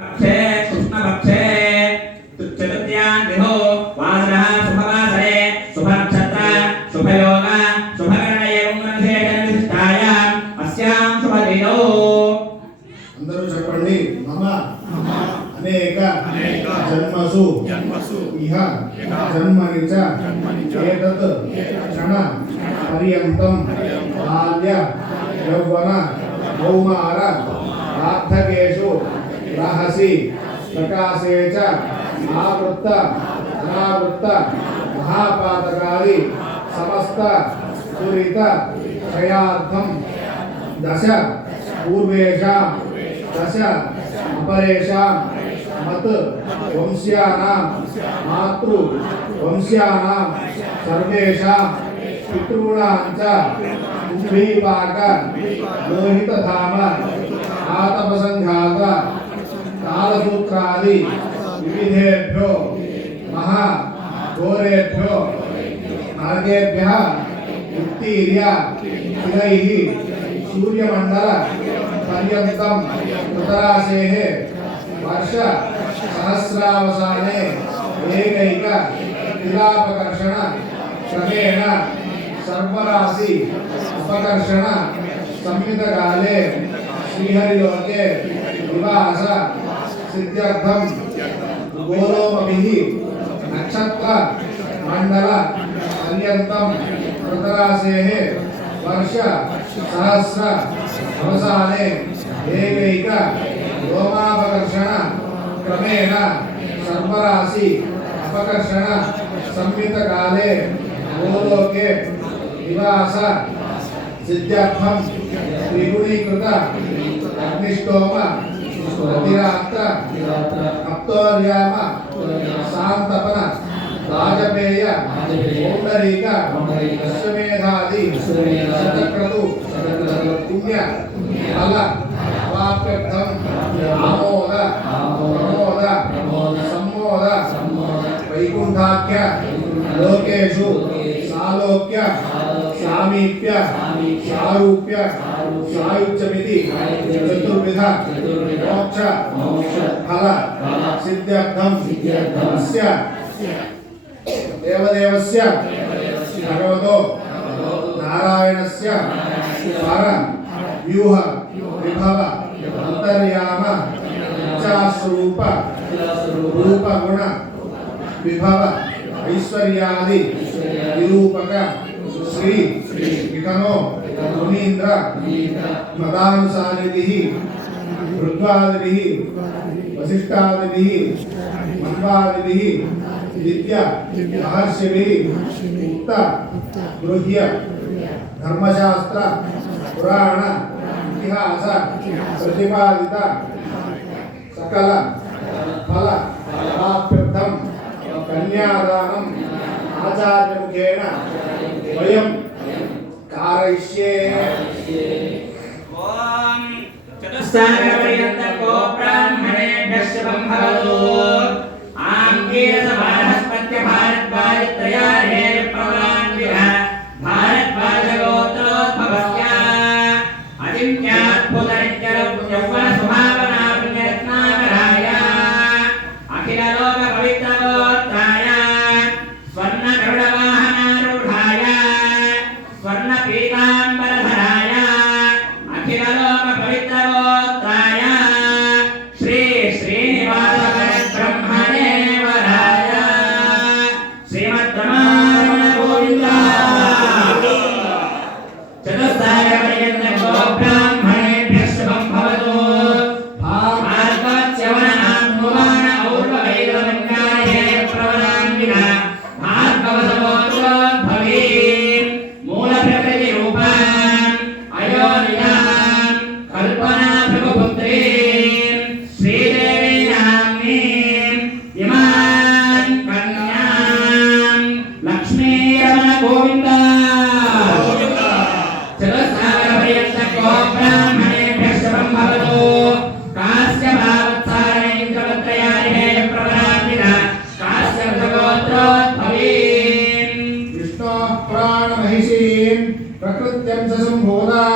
లక్షే కృష్ణ లక్షే తుచ్చతుర్యాన్ విహో వాసన శుభవాసరే శుభక్షత శుభయోగ శుభగణయ విశిష్టాయ అస్యాం శుభదినో. అందరూ చెప్పండి మమ అనేక జన్మసు ఇహ జన్మని చ క్షణ పర్యంతం బాల్య యౌవన కౌమార వార్ధకే రహసి ప్రకాశే చ ఆవృత్త అనావృత్త మహాపాతకాది సమస్త పూరిత క్షయార్థం దశ పూర్వేషాం దశ అపరేషాం మత్ వంశ్యానాం మాతృ వంశ్యానాం సర్వేషాం పితॄణాం చ కుంభీపాక లోహితధామ उत्तीर्य तिलैः सूर्यमण्डल पर्यन्तं कृतराशेः क्रमेण सर्वराशि उपकर्षण संहितकाले श्रीहरिलोके निवास सिद्ध्यर्थं गोलोमभिः नक्षत्र मण्डल पर्यन्तं మండల పర్యంతం కృతరాశేః వర్ష సహస్ర అవసానే ఏకైక లోమాపకర్షణ క్రమేణ సర్వరాశి అపకర్షణ సంహితకాలే గోలోకే నివాస సిద్ధ్యర్థం త్రిగుణీకృత అగ్నిష్టోమ అతిరాత్ర అప్తోర్యామ శాంతపన రాజపేయ పౌండరీక అశ్వమేధాది శతక్రతు పుణ్య ఫల అవాప్యర్థం ఆమోద ప్రమోద సమ్మోద వైకుంఠాఖ్య లోకేషు సాలోక్య సామీప్య సారూప్య సాయుజ్యమితి చతుర్విధ మోక్ష ఫల సిద్ధ్యర్థం అస్య దేవదేవస్య. భగవతో. నారాయణస్య. పర. వ్యూహ. విభవ. అంతర్యామ. ఇచ్చాస్వరూప రూప గుణ విభవ. ఐశ్వర్యాది. నిరూపక. శ్రీ. వికనో మునీంద్ర. మదానుసారిభిః ఋగ్వాదిభిः వశిష్టాదిభిः మన్వాదిభిः विद्या महर्षिभिः उक्ता गृह्य धर्मशास्त्र पुराण इतिहास प्रतिपादित सकल फल कन्यादान आचार्य मुखेन वयं कारयिष्ये। चतुस्सागपर्यन्तको ब्राह्मणेभ्यश्च भवतु। పునరుద్ధ 在中国呢。